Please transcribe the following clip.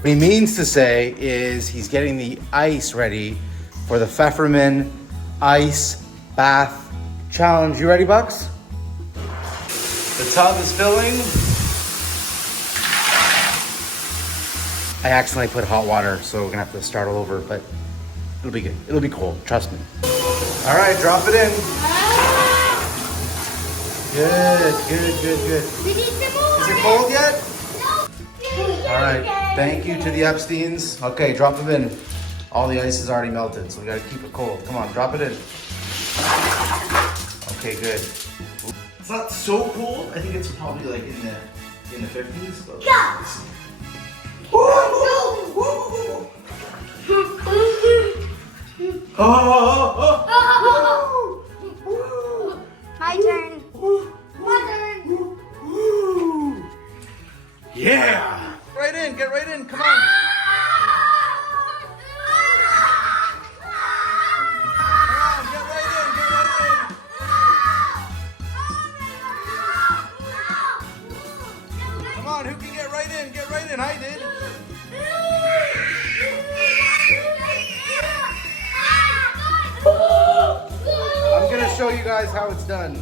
What he means to say is he's getting the ice ready for the Feferman Ice Bath Challenge. You ready, Bucks? The tub is filling. I accidentally put hot water, so we're gonna have to start all over, but it'll be good. It'll be cold, trust me. All right, drop it in. Good. We need some more. Is it cold yet? No. All right, thank you to the Epsteins. Okay, drop them in. All the ice is already melted, so we gotta keep it cold. Come on, drop it in. Okay, good. It's not so cold. I think it's probably like in the 50s. But Go. My turn. My turn. Yeah! Right in, get right in, come on. Come on, who can get right in? Get right in, I did. I'm gonna show you guys how it's done.